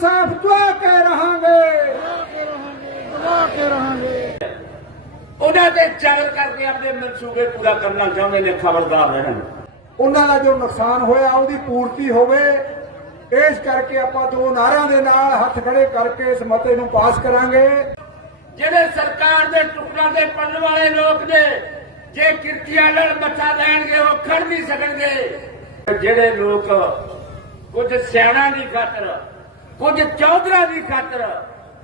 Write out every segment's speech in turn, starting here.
ਇਨਸਾਫ ਦਵਾ ਕੇ ਰਹਾਂਗੇ। ਦਬਾ ਕੇ ਰਹਾਂਗੇ ਉਹਨਾਂ ਤੇ ਚੱਲ ਕਰਕੇ ਆਪਣੇ ਮਨਸੂਬੇ ਪੂਰਾ ਕਰਨਾ ਚਾਹੁੰਦੇ ਨੇ ਖਬਰਦਾਰ ਰਹਿਣ। ਉਹਨਾਂ ਦਾ ਜੋ ਨੁਕਸਾਨ ਹੋਇਆ ਉਹਦੀ ਪੂਰਤੀ ਹੋਵੇ ਇਸ ਕਰਕੇ ਆਪਾਂ ਦੋ ਨਾਰਾਂ ਦੇ ਨਾਲ ਹੱਥ ਖੜੇ ਕਰਕੇ ਇਸ ਮਤੇ ਨੂੰ ਪਾਸ ਕਰਾਂਗੇ। ਜਿਹੜੇ ਸਰਕਾਰ ਦੇ ਟੁਕੜਾਂ ਦੇ ਪੜਨ ਵਾਲੇ ਲੋਕ ਨੇ ਜੇ ਕਿਰਤੀਆਂ ਨਾਲ ਮੱਥਾ ਲੈਣਗੇ ਉਹ ਖੜ ਨਹੀਂ ਸਕਣਗੇ। ਜਿਹੜੇ ਲੋਕ ਕੁਝ ਸਿਆਣਾ ਦੀ ਖਾਤਰ ਕੁਝ ਚੌਧਰਾ ਦੀ ਖਾਤਰ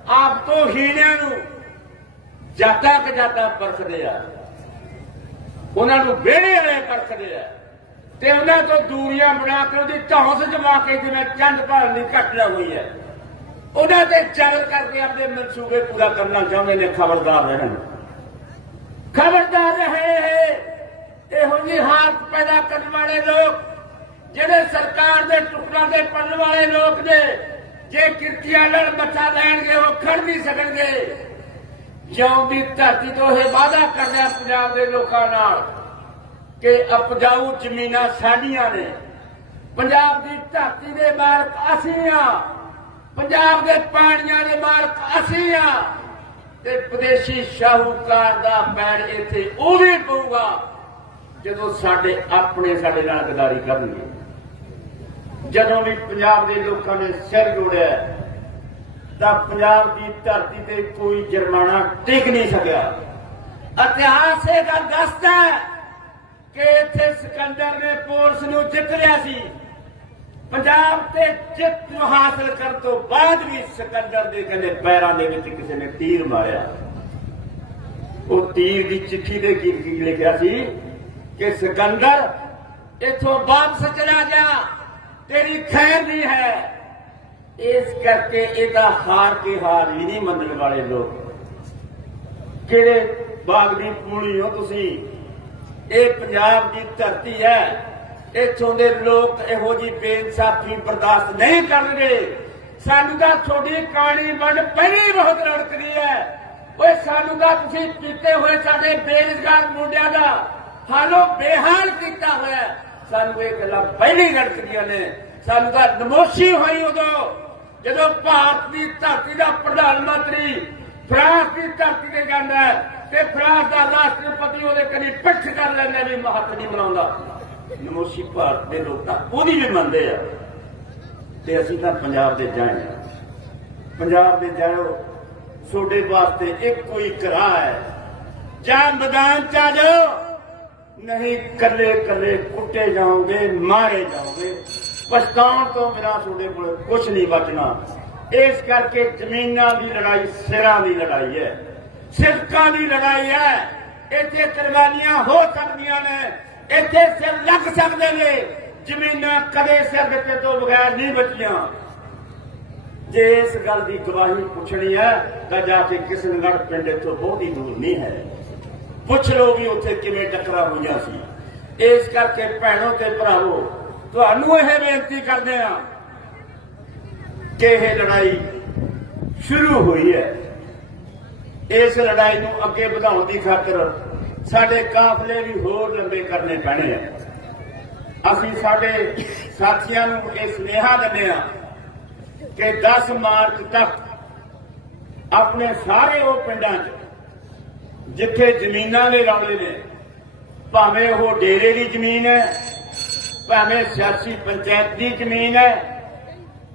ਆਪ ਤੋਂ ਹੀਣਿਆਂ ਨੂੰ ਜਾਤਾ ਕਿ ਪਰਖਦੇ ਆ। ਉਹਨਾਂ ਨੂੰ ਵਿਹੜੇ ਵਾਲੇ ਪਰਖਦੇ ਆ। ਤੇ ਉਹਨਾਂ ਤੋਂ ਦੂਰੀਆਂ ਬਣਾ ਕੇ ਉਹਦੀ ਧੌਂਸ ਜਮਾ ਕੇ ਜਿਵੇਂ ਚੰਦ ਭਾਲ ਦੀ ਘਟਨਾ ਹੋਈ ਹੈ। ਉਹਨਾਂ ਤੇ ਚੱਲ ਕਰਕੇ ਆਪਣੇ ਮਨਸੂਬੇ ਪੂਰਾ ਕਰਨਾ ਚਾਹੁੰਦੇ ਨੇ, ਖਬਰਦਾਰ ਰਹਿਣ। ਖਬਰਦਾਰ ਰਹੇ ਇਹੋ ਜਿਹੀ ਹਾਲਤ ਪੈਦਾ ਕਰਨ ਵਾਲੇ ਲੋਕ, ਜਿਹੜੇ ਸਰਕਾਰ ਦੇ ਟੁਕੜਾਂ ਦੇ ਪੜਨ ਵਾਲੇ ਲੋਕ ਨੇ ਜੇ ਕਿਰਤੀਆਂ ਨਾਲ ਬੱਚਾ ਲੈਣਗੇ, ਉਹ ਖੜ ਨਹੀਂ ਸਕਣਗੇ। ਜਿਉਂ ਦੀ ਧਰਤੀ ਤੋਂ ਇਹ ਵਾਅਦਾ ਕਰਦੇ ਆ ਪੰਜਾਬ ਦੇ ਲੋਕਾਂ ਨਾਲ ਕਿ ਅਪਜਾਊ ਜ਼ਮੀਨਾਂ ਸਾਡੀਆਂ ਨੇ। ਪੰਜਾਬ ਦੀ ਧਰਤੀ ਦੇ ਮਾਲਕ ਅਸੀਂ ਆ। ਪੰਜਾਬ ਦੇ ਪਾਣੀਆਂ ਦੇ ਮਾਲਕ ਅਸੀਂ ਆ। ਤੇ ਵਿਦੇਸ਼ੀ ਸ਼ਾਹੂਕਾਰ ਦਾ ਪੈਰ ਇੱਥੇ ਉਹ ਵੀ ਪਊਗਾ ਜਦੋਂ ਸਾਡੇ ਆਪਣੇ ਸਾਡੇ ਨਾਲ ਗਦਾਰੀ ਕਰਨਗੇ। ਜਦੋਂ ਵੀ ਪੰਜਾਬ ਦੇ ਲੋਕਾਂ ਨੇ ਸਿਰ ਜੋੜਿਆ, ਤਾਂ ਪੰਜਾਬ ਦੀ ਧਰਤੀ ਤੇ ਕੋਈ ਜੁਰਮਾਨਾ ਟਿਕ ਨਹੀਂ ਸਕਿਆ। ਇਤਿਹਾਸ ਇਹ ਗੱਲ ਦੱਸਦਾ ਕਿ ਇੱਥੇ ਸਿਕੰਦਰ ਨੇ ਪੋਰਸ ਨੂੰ ਜਿੱਤ ਲਿਆ ਸੀ। ਪੰਜਾਬ ਤੇ ਜਿੱਤ ਨੂੰ ਹਾਸਲ ਕਰਨ ਤੋਂ ਬਾਅਦ ਵੀ ਸਿਕੰਦਰ ਦੇ ਕਹਿੰਦੇ ਪੈਰਾਂ ਦੇ ਵਿੱਚ ਕਿਸੇ ਨੇ ਤੀਰ ਮਾਰਿਆ। ਉਹ ਤੀਰ ਦੀ ਚਿੱਠੀ ਦੇ ਕੀ ਲਿਖਿਆ ਸੀ ਕਿ ਸਿਕੰਦਰ ਇਥੋਂ ਵਾਪਸ ਚਲਾ ਜਾ ਤੇਰੀ ਖੈਰ ਨਹੀਂ ਹੈ। ਇਸ ਕਰਕੇ ਇਹਦਾ ਹਾਰ ਕੇ ਹਾਰ ਹੀ ਨਹੀਂ ਮੰਨਣ ਵਾਲੇ ਲੋਕ। ਕਿਹੜੇ ਬਾਗ ਦੀ ਪੂਣੀ ਹੋ ਤੁਸੀਂ? ਇਹ ਪੰਜਾਬ ਦੀ ਧਰਤੀ ਹੈ। ਇੱਥੋਂ ਦੇ ਲੋਕ ਇਹੋ ਜੀ ਬੇਇਨਸਾਫੀ ਬਰਦਾਸ਼ਤ ਨਹੀਂ ਕਰਨਗੇ। ਸਾਨੂੰ ਤਾਂ ਤੁਹਾਡੀ ਕਹਾਣੀ ਬਣ ਪਹਿਲੀ ਬਹੁਤ ਰੜਕਦੀ ਹੈ। ਓਏ, ਸਾਨੂੰ ਤਾਂ ਤੁਸੀਂ ਕੀਤੇ ਹੋਏ ਸਾਡੇ ਬੇਰੁਜ਼ਗਾਰ ਮੁੰਡਿਆਂ ਦਾ ਹਾਲੋ ਬੇਹਾਲ ਕੀਤਾ ਹੋਇਆ ਸਾਨੂੰ ਇਹ ਗੱਲਾਂ ਪਹਿਲੀ ਰੜਕਦੀਆਂ ਨੇ। ਸਾਨੂੰ ਤਾਂ ਨਮੋਸ਼ੀ ਹੋਈ ਉਦੋਂ, ਜਦੋਂ ਭਾਰਤ ਦੀ ਧਰਤੀ ਦਾ ਪ੍ਰਧਾਨ ਮੰਤਰੀ ਫਰਾਂਸ ਦੀ ਧਰਤੀ ਤੇ ਜਾਂਦਾ ਤੇ ਫਰਾਂਸ ਦਾ ਰਾਸ਼ਟਰਪਤੀ ਉਹਦੇ ਕਨੀ ਪਿੱਠ ਕਰ ਲੈਂਦਾ ਵੀ ਮਹੱਤ ਨਹੀਂ ਮਨਾਉਂਦਾ ਨਮੋਸ਼ੀ ਭਾਰਤ ਦੇ ਲੋਕ ਤਾਂ ਉਹਦੀ ਵੀ ਮੰਨਦੇ ਆ। ਤੇ ਅਸੀਂ ਤਾਂ ਪੰਜਾਬ ਦੇ ਜਾਏ ਪੰਜਾਬ ਦੇ ਜਾਇਓ, ਤੁਹਾਡੇ ਵਾਸਤੇ ਇੱਕੋ ਹੀ ਰਾਹ ਹੈ। ਜਾਂ ਮੈਦਾਨ ਚ ਆ ਜਾਓ। ਨਹੀਂ ਕੱਲੇ ਕੱਲੇ ਕੁੱਟੇ ਜਾਓਗੇ, ਮਾਰੇ ਜਾਓਗੇ। ਪਛਤਾਉਣ ਤੋਂ ਬਿਨਾਂ ਤੁਹਾਡੇ ਕੋਲ ਕੁਝ ਨਹੀਂ ਬਚਣਾ। ਇਸ ਕਰਕੇ ਜ਼ਮੀਨਾਂ ਦੀ ਲੜਾਈ ਸਿਰਾਂ ਦੀ ਲੜਾਈ ਹੈ। ਸਿਰਕਾਂ ਦੀ ਲੜਾਈ ਹੈ। ਇੱਥੇ ਕੁਰਬਾਨੀਆਂ ਹੋ ਸਕਦੀਆਂ ਨੇ। ਇੱਥੇ ਸਿਰ ਲੱਗ ਸਕਦੇ ਨੇ। ਜ਼ਮੀਨਾਂ ਕਦੇ ਸਿਰ ਦਿੱਤੇ ਤੋਂ ਬਗੈਰ ਨਹੀਂ ਬਚੀਆਂ। ਜੇ ਇਸ ਗੱਲ ਦੀ ਗਵਾਹੀ ਪੁੱਛਣੀ ਹੈ, ਤਾਂ ਜਾ ਕੇ ਕਿਸ਼ਨਗੜ੍ਹ ਪਿੰਡ ਤੋਂ ਬਹੁਤੀ ਦੂਰ ਨਹੀਂ ਹੈ। ਪੁੱਛ ਲਓ ਵੀ ਉੱਥੇ ਕਿਵੇਂ ਟਕਰਾ ਹੋਈਆਂ ਸੀ। ਇਸ ਕਰਕੇ ਭੈਣੋ ਤੇ ਭਰਾਵੋ, ਤੁਹਾਨੂੰ ਇਹ ਬੇਨਤੀ ਕਰਦੇ ਆ ਕਿ ਇਹ ਲੜਾਈ ਸ਼ੁਰੂ ਹੋਈ ਹੈ। ਇਸ ਲੜਾਈ ਨੂੰ ਅੱਗੇ ਵਧਾਉਣ ਦੀ ਖਾਤਰ ਸਾਡੇ ਕਾਫਲੇ ਵੀ ਹੋਰ ਲੰਬੇ ਕਰਨੇ ਪੈਣੇ ਆ। ਅਸੀਂ ਸਾਡੇ ਸਾਥੀਆਂ ਨੂੰ ਇਹ ਸੁਨੇਹਾ ਦਿੰਦੇ ਆ ਕਿ 10 ਮਾਰਚ ਤੱਕ ਆਪਣੇ ਸਾਰੇ ਉਹ ਪਿੰਡਾਂ 'ਚ ਜਿੱਥੇ ਜ਼ਮੀਨਾਂ ਦੇ ਰੌਲੇ ਨੇ, ਭਾਵੇਂ ਉਹ ਡੇਰੇ ਦੀ ਜ਼ਮੀਨ ਹੈ, ਭਾਵੇਂ ਸਿਆਸੀ ਪੰਚਾਇਤ ਦੀ ਜ਼ਮੀਨ ਹੈ,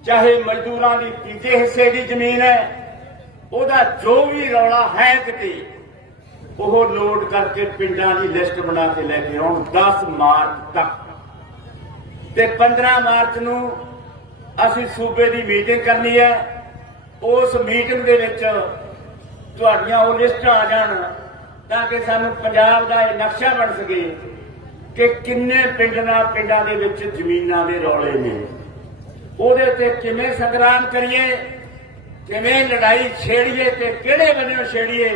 ਚਾਹੇ ਮਜ਼ਦੂਰਾਂ ਦੀ ਤੀਜੇ ਹਿੱਸੇ ਦੀ ਜ਼ਮੀਨ ਹੈ, ਉਹਦਾ ਜੋ ਵੀ ਰੌਲਾ ਹੈ ਕਿਤੇ, ਉਹ ਲੋਡ ਕਰਕੇ ਪਿੰਡਾਂ ਦੀ ਲਿਸਟ ਬਣਾ ਕੇ ਲੈ ਕੇ ਆਉਣ 10 ਮਾਰਚ ਤੱਕ। ਤੇ 15 ਮਾਰਚ ਨੂੰ ਅਸੀਂ ਸੂਬੇ ਦੀ ਮੀਟਿੰਗ ਕਰਨੀ ਹੈ। ਉਸ ਮੀਟਿੰਗ ਦੇ ਵਿੱਚ ਤੁਹਾਡੀਆਂ ਉਹ ਲਿਸਟਾਂ ਆ ਜਾਣ। ਤਾਂ ਕਿ ਸਾਨੂੰ ਪੰਜਾਬ ਦਾ ਇਹ ਨਕਸ਼ਾ ਬਣ ਸਕੇ ਕਿ ਕਿੰਨੇ ਪਿੰਡਾਂ ਪਿੰਡਾਂ ਦੇ ਵਿੱਚ ਜ਼ਮੀਨਾਂ ਦੇ ਰੌਲੇ ਨੇ। ਉਹਦੇ ਤੇ ਕਿਵੇਂ ਸੰਗਰਾਮ ਕਰੀਏ, ਕਿਵੇਂ ਲੜਾਈ ਛੇੜੀਏ ਤੇ ਕਿਹੜੇ ਬੰਨਿਓ ਛੇੜੀਏ,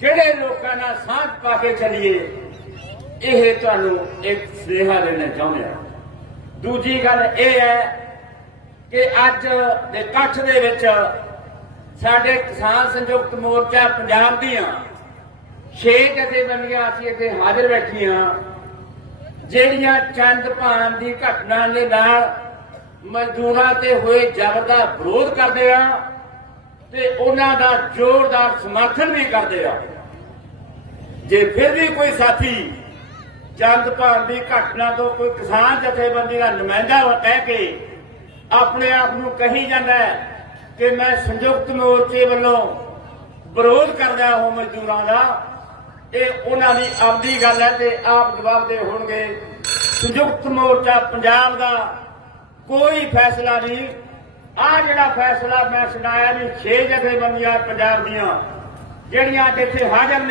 ਕਿਹੜੇ ਲੋਕਾਂ ਨਾਲ ਸਾਥ ਪਾ ਕੇ ਚੱਲੀਏ, ਇਹ ਤੁਹਾਨੂੰ ਇੱਕ ਸੁਨੇਹਾ ਦੇਣਾ ਚਾਹੁੰਦੇ ਹਾਂ। ਦੂਜੀ ਗੱਲ ਇਹ ਹੈ ਕਿ ਅੱਜ ਦੇ ਇਕੱਠ ਦੇ ਵਿੱਚ ਸਾਡੇ ਕਿਸਾਨ ਸੰਯੁਕਤ ਮੋਰਚਾ ਪੰਜਾਬ ਦੀਆਂ ਛੇ ਜਥੇਬੰਦੀਆਂ ਅਸੀਂ ਇੱਥੇ ਹਾਜ਼ਰ ਬੈਠੀਆਂ। ਜਿਹੜੀਆਂ ਚੰਦ ਭਾਨ ਦੀ ਘਟਨਾ ਦੇ ਨਾਲ ਮਜ਼ਦੂਰਾਂ ਤੇ ਹੋਏ ਜ਼ਬਰ ਦਾ ਵਿਰੋਧ ਕਰਦੇ ਆ ਤੇ ਉਹਨਾਂ ਦਾ ਜ਼ੋਰਦਾਰ ਸਮਰਥਨ ਵੀ ਕਰਦੇ ਆ। ਜੇ ਫਿਰ ਵੀ ਕੋਈ ਸਾਥੀ ਚੰਦ ਭਾਨ ਦੀ ਘਟਨਾ ਤੋਂ ਕੋਈ ਕਿਸਾਨ ਜਥੇਬੰਦੀ ਦਾ ਨੁਮਾਇੰਦਾ ਕਹਿ ਕੇ ਆਪਣੇ ਆਪ ਨੂੰ ਕਹੀ ਜਾਂਦਾ ਕਿ ਮੈਂ ਸੰਯੁਕਤ ਮੋਰਚੇ ਵੱਲੋਂ ਵਿਰੋਧ ਕਰਦਾ ਹਾਂ ਮਜ਼ਦੂਰਾਂ ਦਾ ਇਹ ਉਹਨਾਂ ਦੀ ਆਪਦੀ ਗੱਲ ਹੈ ਤੇ ਆਪ ਜਵਾਬ ਦੇ ਹੋਣਗੇ। ਸੰਯੁਕਤ ਮੋਰਚਾ ਪੰਜਾਬ ਦਾ ਕੋਈ ਫੈਸਲਾ ਨਹੀਂ। ਆ ਜਿਹੜਾ ਫੈਸਲਾ ਮੈਂ ਸੁਣਾਇਆ ਵੀ 6 ਜਥੇਬੰਦੀਆਂ ਪੰਜਾਬ ਦੀਆਂ, ਜਿਹੜੀਆਂ ਅੱਜ ਇੱਥੇ ਹਾਜ਼ਰ ਨੇ।